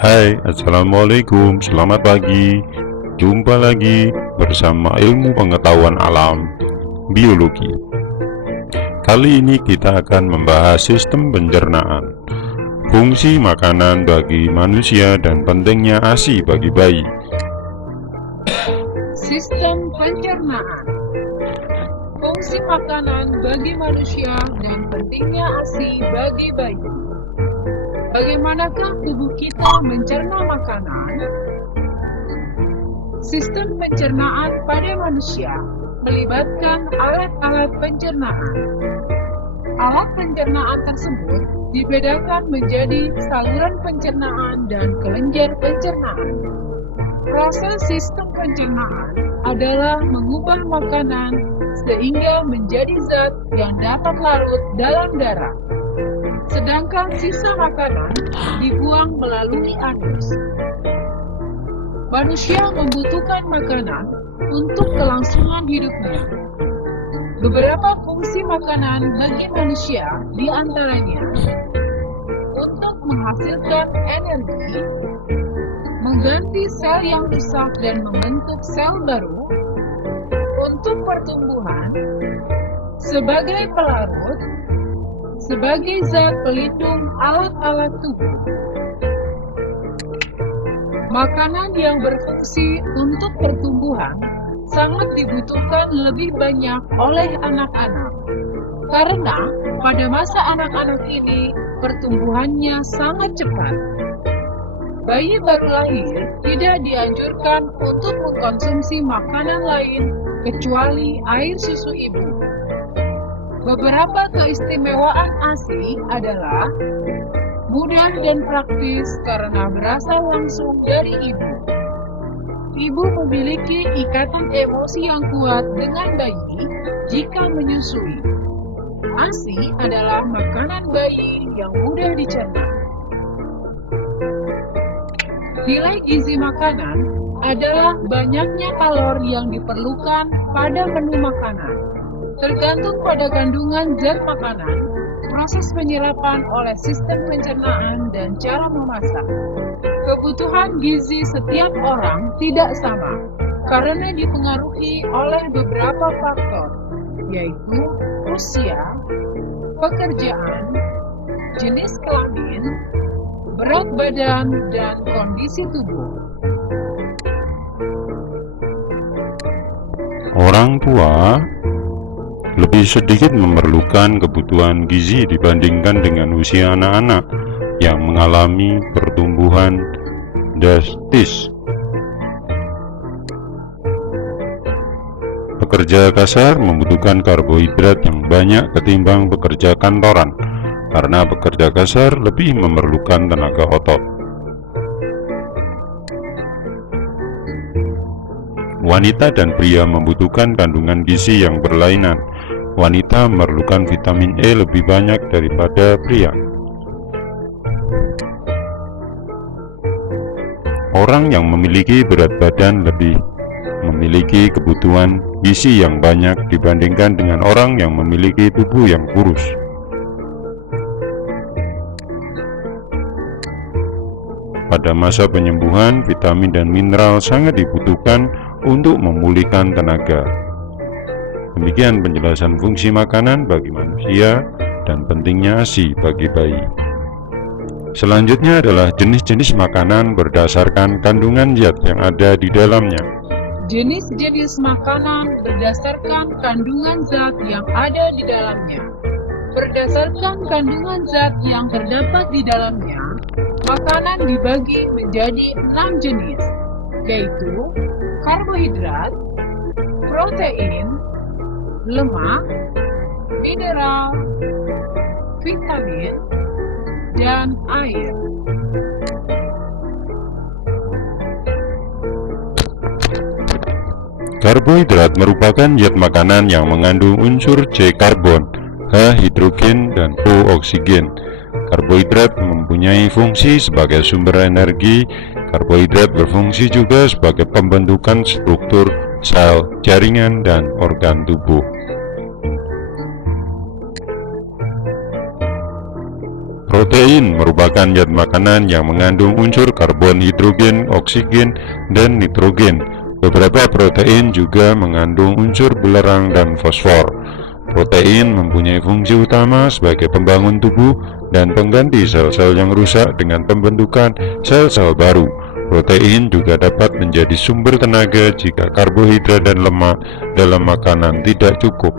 Hai, Assalamualaikum, selamat pagi. Jumpa lagi bersama ilmu pengetahuan alam, biologi. Kali ini kita akan membahas sistem pencernaan, fungsi makanan bagi manusia dan pentingnya ASI bagi bayi. Sistem pencernaan, fungsi makanan bagi manusia dan pentingnya ASI bagi bayi. Bagaimanakah tubuh kita mencerna makanan? Sistem pencernaan pada manusia melibatkan alat-alat pencernaan. Alat pencernaan tersebut dibedakan menjadi saluran pencernaan dan kelenjar pencernaan. Proses sistem pencernaan adalah mengubah makanan sehingga menjadi zat yang dapat larut dalam darah. Sedangkan sisa makanan dibuang melalui anus. Manusia membutuhkan makanan untuk kelangsungan hidupnya. Beberapa fungsi makanan bagi manusia diantaranya untuk menghasilkan energi, mengganti sel yang rusak dan membentuk sel baru, untuk pertumbuhan, sebagai pelarut, sebagai zat pelindung alat-alat tubuh. Makanan yang berfungsi untuk pertumbuhan sangat dibutuhkan lebih banyak oleh anak-anak, karena pada masa anak-anak ini pertumbuhannya sangat cepat. Bayi baru lahir tidak dianjurkan untuk mengkonsumsi makanan lain kecuali air susu ibu. Beberapa keistimewaan ASI adalah mudah dan praktis karena berasal langsung dari ibu. Ibu memiliki ikatan emosi yang kuat dengan bayi jika menyusui. ASI adalah makanan bayi yang mudah dicerna. Nilai gizi makanan adalah banyaknya kalori yang diperlukan pada menu makanan. Tergantung pada kandungan zat makanan, proses penyerapan oleh sistem pencernaan, dan cara memasak. Kebutuhan gizi setiap orang tidak sama karena dipengaruhi oleh beberapa faktor, yaitu usia, pekerjaan, jenis kelamin, berat badan, dan kondisi tubuh. Orang tua lebih sedikit memerlukan kebutuhan gizi dibandingkan dengan usia anak-anak yang mengalami pertumbuhan drastis. Pekerja kasar membutuhkan karbohidrat yang banyak ketimbang pekerja kantoran, karena pekerja kasar lebih memerlukan tenaga otot. Wanita dan pria membutuhkan kandungan gizi yang berlainan. Wanita memerlukan vitamin E lebih banyak daripada pria. Orang yang memiliki berat badan lebih memiliki kebutuhan gizi yang banyak dibandingkan dengan orang yang memiliki tubuh yang kurus. Pada masa penyembuhan, vitamin dan mineral sangat dibutuhkan untuk memulihkan tenaga. Demikian penjelasan fungsi makanan bagi manusia dan pentingnya ASI bagi bayi. Selanjutnya adalah jenis-jenis makanan berdasarkan kandungan zat yang ada di dalamnya. Jenis-jenis makanan berdasarkan kandungan zat yang ada di dalamnya. Berdasarkan kandungan zat yang terdapat di dalamnya, makanan dibagi menjadi 6 jenis, yaitu karbohidrat, protein, lemak, mineral, vitamin, dan air. Karbohidrat merupakan zat makanan yang mengandung unsur C karbon, H hidrogen, dan O oksigen. Karbohidrat mempunyai fungsi sebagai sumber energi. Karbohidrat berfungsi juga sebagai pembentukan struktur sel, jaringan, dan organ tubuh. Protein merupakan zat makanan yang mengandung unsur karbon, hidrogen, oksigen, dan nitrogen. Beberapa protein juga mengandung unsur belerang dan fosfor. Protein mempunyai fungsi utama sebagai pembangun tubuh dan pengganti sel-sel yang rusak dengan pembentukan sel-sel baru. Protein juga dapat menjadi sumber tenaga jika karbohidrat dan lemak dalam makanan tidak cukup.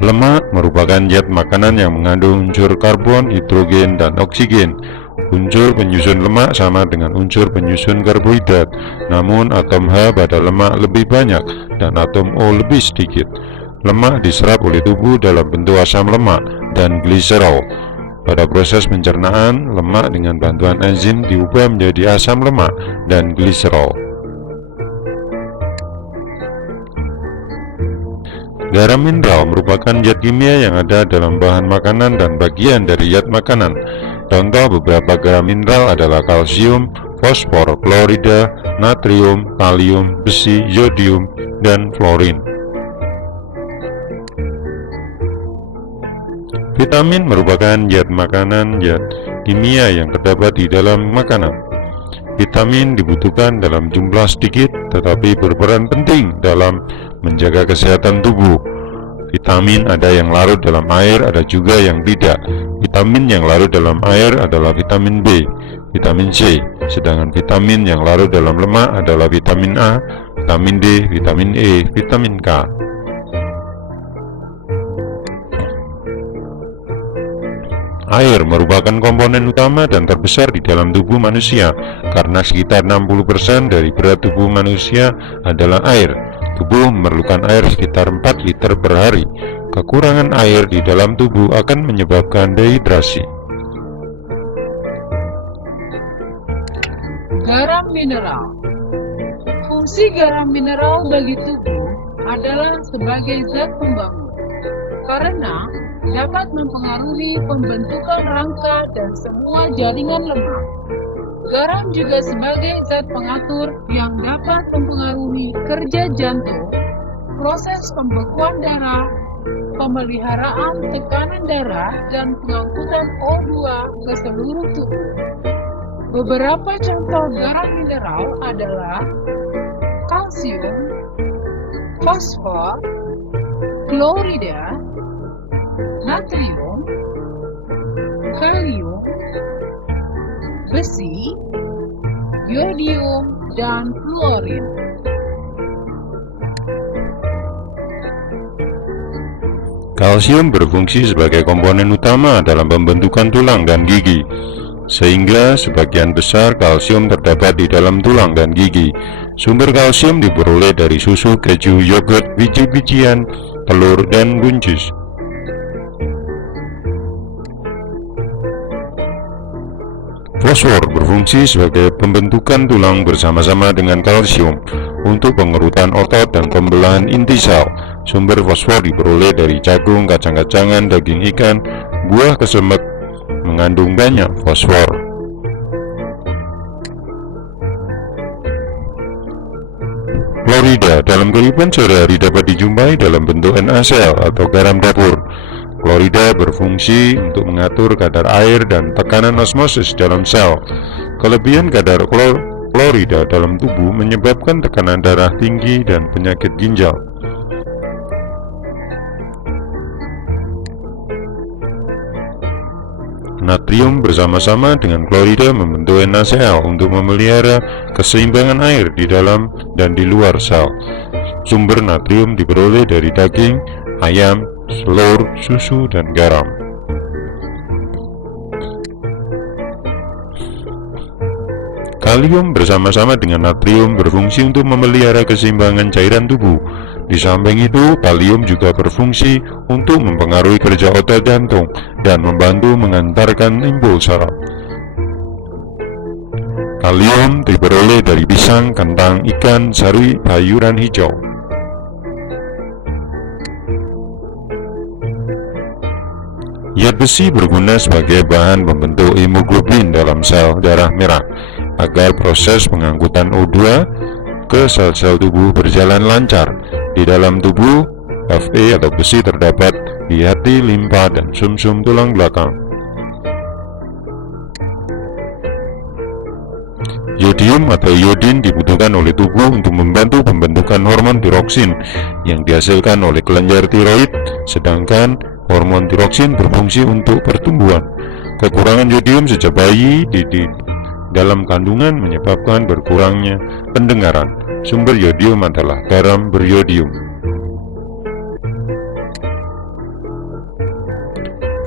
Lemak merupakan zat makanan yang mengandung unsur karbon, hidrogen, dan oksigen. Unsur penyusun lemak sama dengan unsur penyusun karbohidrat, namun atom H pada lemak lebih banyak dan atom O lebih sedikit. Lemak diserap oleh tubuh dalam bentuk asam lemak dan gliserol. Pada proses pencernaan, lemak dengan bantuan enzim diubah menjadi asam lemak dan gliserol. Garam mineral merupakan zat kimia yang ada dalam bahan makanan dan bagian dari zat makanan. Contoh beberapa garam mineral adalah kalsium, fosfor, klorida, natrium, kalium, besi, yodium, dan fluorin. Vitamin merupakan zat makanan zat kimia yang terdapat di dalam makanan. Vitamin dibutuhkan dalam jumlah sedikit tetapi berperan penting dalam menjaga kesehatan tubuh. Vitamin ada yang larut dalam air, ada juga yang tidak. Vitamin yang larut dalam air adalah vitamin B, vitamin C, sedangkan vitamin yang larut dalam lemak adalah vitamin A, vitamin D, vitamin E, vitamin K. Air merupakan komponen utama dan terbesar di dalam tubuh manusia karena sekitar 60% dari berat tubuh manusia adalah air. Tubuh memerlukan air sekitar 4 liter per hari. Kekurangan air di dalam tubuh akan menyebabkan dehidrasi. Garam mineral. Fungsi garam mineral bagi tubuh adalah sebagai zat pembangun, karena dapat mempengaruhi pembentukan rangka dan semua jaringan lemak. Garam juga sebagai zat pengatur yang dapat mempengaruhi kerja jantung, proses pembekuan darah, pemeliharaan tekanan darah, dan pengangkutan O2 ke seluruh tubuh. Beberapa contoh garam mineral adalah kalsium, fosfor, klorida, natrium, kalium, besi, yodium, dan fluorin. Kalsium berfungsi sebagai komponen utama dalam pembentukan tulang dan gigi, sehingga sebagian besar kalsium terdapat di dalam tulang dan gigi. Sumber kalsium diperoleh dari susu, keju, yogurt, biji-bijian, telur, dan buncis. Fosfor berfungsi sebagai pembentukan tulang bersama-sama dengan kalsium untuk pengerutan otot dan pembelahan inti sel. Sumber fosfor diperoleh dari jagung, kacang-kacangan, daging ikan, buah kesemek mengandung banyak fosfor. Klorida dalam kehidupan sehari-hari dapat dijumpai dalam bentuk NaCl atau garam dapur. Klorida berfungsi untuk mengatur kadar air dan tekanan osmosis dalam sel. Kelebihan kadar klorida dalam tubuh menyebabkan tekanan darah tinggi dan penyakit ginjal. Natrium bersama-sama dengan klorida membentuk NaCl untuk memelihara keseimbangan air di dalam dan di luar sel. Sumber natrium diperoleh dari daging, ayam, telur, susu, dan garam. Kalium bersama-sama dengan natrium berfungsi untuk memelihara keseimbangan cairan tubuh. Di samping itu, kalium juga berfungsi untuk mempengaruhi kerja otot jantung dan membantu mengantarkan impuls saraf. Kalium diperoleh dari pisang, kentang, ikan, sari, sayuran hijau. Zat besi berguna sebagai bahan pembentuk hemoglobin dalam sel darah merah agar proses pengangkutan O2 ke sel-sel tubuh berjalan lancar. Di dalam tubuh Fe atau besi terdapat di hati, limpa, dan sumsum tulang belakang. Yodium atau iodin dibutuhkan oleh tubuh untuk membantu pembentukan hormon tiroksin yang dihasilkan oleh kelenjar tiroid, sedangkan hormon tiroksin berfungsi untuk pertumbuhan. Kekurangan yodium sejak bayi di dalam kandungan menyebabkan berkurangnya pendengaran. Sumber yodium adalah garam beriodium.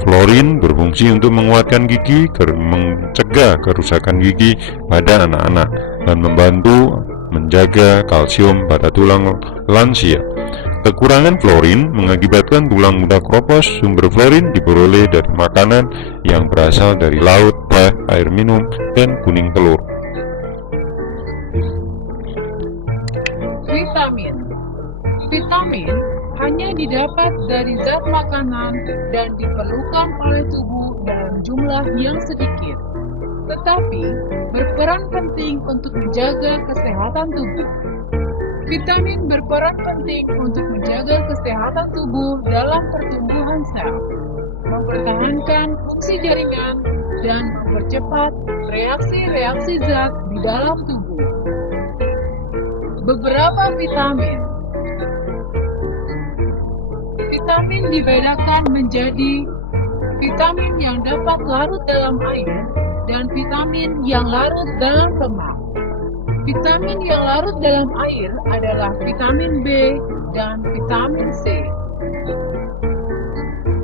Fluorin berfungsi untuk menguatkan gigi, mencegah kerusakan gigi pada anak-anak, dan membantu menjaga kalsium pada tulang lansia. Kekurangan fluorin mengakibatkan tulang mudah keropos. Sumber fluorin diperoleh dari makanan yang berasal dari laut, teh, air minum, dan kuning telur. Vitamin hanya didapat dari zat makanan dan diperlukan oleh tubuh dalam jumlah yang sedikit, tetapi berperan penting untuk menjaga kesehatan tubuh. Vitamin berperan penting untuk menjaga kesehatan tubuh dalam pertumbuhan sel, mempertahankan fungsi jaringan, dan mempercepat reaksi-reaksi zat di dalam tubuh. Beberapa vitamin dibedakan menjadi vitamin yang dapat larut dalam air dan vitamin yang larut dalam lemak. Vitamin yang larut dalam air adalah vitamin B dan vitamin C.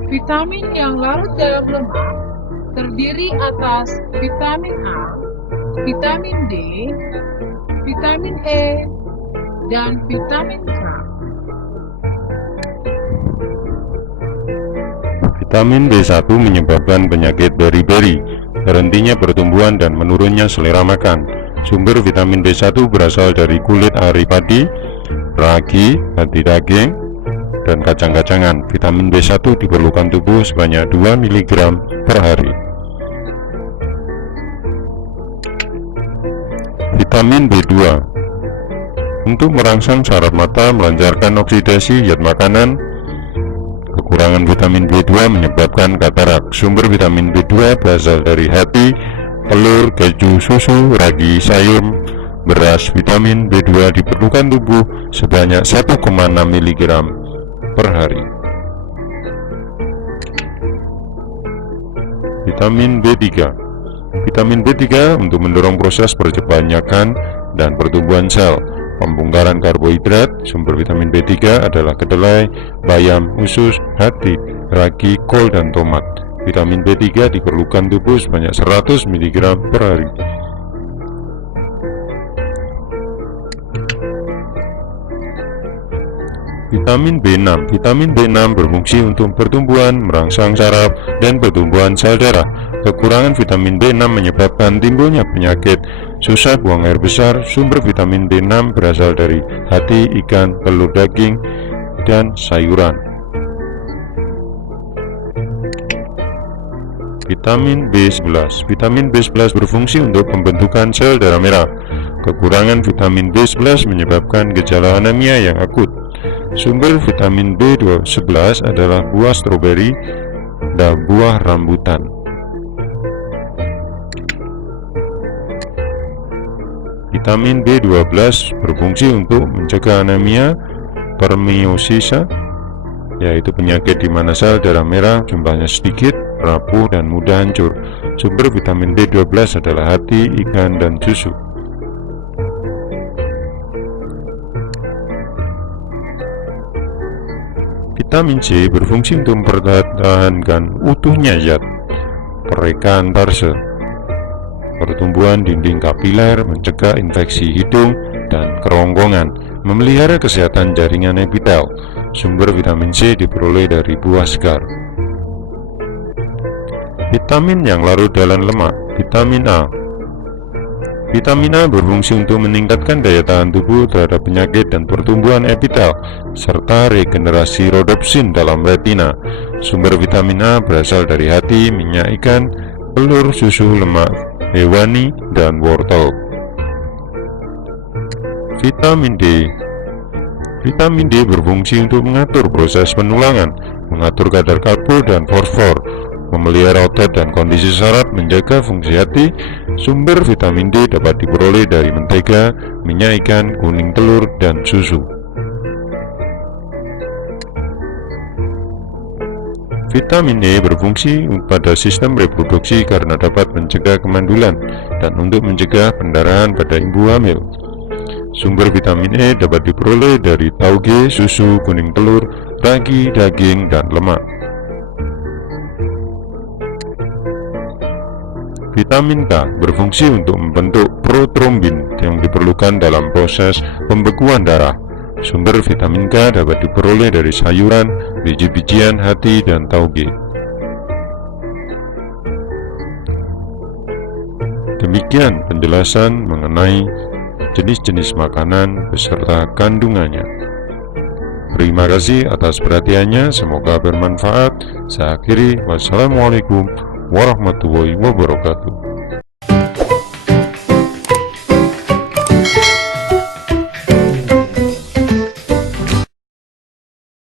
Vitamin yang larut dalam lemak terdiri atas vitamin A, vitamin D, vitamin E, dan vitamin K. Vitamin B1 menyebabkan penyakit beri-beri, berhentinya pertumbuhan dan menurunnya selera makan. Sumber vitamin B1 berasal dari kulit ari padi, ragi, hati daging, dan kacang-kacangan. Vitamin B1 diperlukan tubuh sebanyak 2 mg per hari. Vitamin B2 untuk merangsang saraf mata, melancarkan oksidasi zat makanan. Kekurangan vitamin B2 menyebabkan katarak. Sumber vitamin B2 berasal dari hati, telur, keju, susu, ragi, sayur, beras. Vitamin B2 diperlukan tubuh sebanyak 1,6 mg per hari. Vitamin B3. Vitamin B3 untuk mendorong proses percepatan dan pertumbuhan sel. Pembongkaran karbohidrat. Sumber vitamin B3 adalah kedelai, bayam, usus, hati, ragi, kol, dan tomat. Vitamin B3 diperlukan tubuh sebanyak 100 mg per hari. Vitamin B6. Vitamin B6 berfungsi untuk pertumbuhan, merangsang saraf, dan pertumbuhan sel darah. Kekurangan vitamin B6 menyebabkan timbulnya penyakit susah buang air besar. Sumber vitamin B6 berasal dari hati, ikan, telur, daging, dan sayuran. Vitamin B11. Vitamin B11 berfungsi untuk pembentukan sel darah merah. Kekurangan vitamin B11 menyebabkan gejala anemia yang akut. Sumber vitamin B11 adalah buah stroberi dan buah rambutan. Vitamin B12 berfungsi untuk mencegah anemia permiosisa, yaitu penyakit di mana sel darah merah jumlahnya sedikit, rapuh, dan mudah hancur. Sumber vitamin B12 adalah hati, ikan, dan susu. Vitamin C berfungsi untuk mempertahankan utuhnya zat perekat tarse, pertumbuhan dinding kapiler, mencegah infeksi hidung dan kerongkongan, memelihara kesehatan jaringan epitel. Sumber vitamin C diperoleh dari buah segar. Vitamin yang larut dalam lemak. Vitamin A. Vitamin A berfungsi untuk meningkatkan daya tahan tubuh terhadap penyakit dan pertumbuhan epitel, serta regenerasi rodopsin dalam retina. Sumber vitamin A berasal dari hati, minyak ikan, telur, susu, lemak hewani, dan wortel. Vitamin D. Vitamin D berfungsi untuk mengatur proses penulangan, mengatur kadar karbo dan fosfor, memelihara otot dan kondisi saraf, menjaga fungsi hati. Sumber vitamin D dapat diperoleh dari mentega, minyak ikan, kuning telur, dan susu. Vitamin E berfungsi pada sistem reproduksi karena dapat mencegah kemandulan dan untuk mencegah pendarahan pada ibu hamil. Sumber vitamin E dapat diperoleh dari tauge, susu, kuning telur, ragi, daging, dan lemak. Vitamin K berfungsi untuk membentuk protrombin yang diperlukan dalam proses pembekuan darah. Sumber vitamin K dapat diperoleh dari sayuran, biji-bijian, hati, dan tauge. Demikian penjelasan mengenai jenis-jenis makanan beserta kandungannya. Terima kasih atas perhatiannya, semoga bermanfaat. Saya akhiri, wassalamualaikum warahmatullahi wabarakatuh.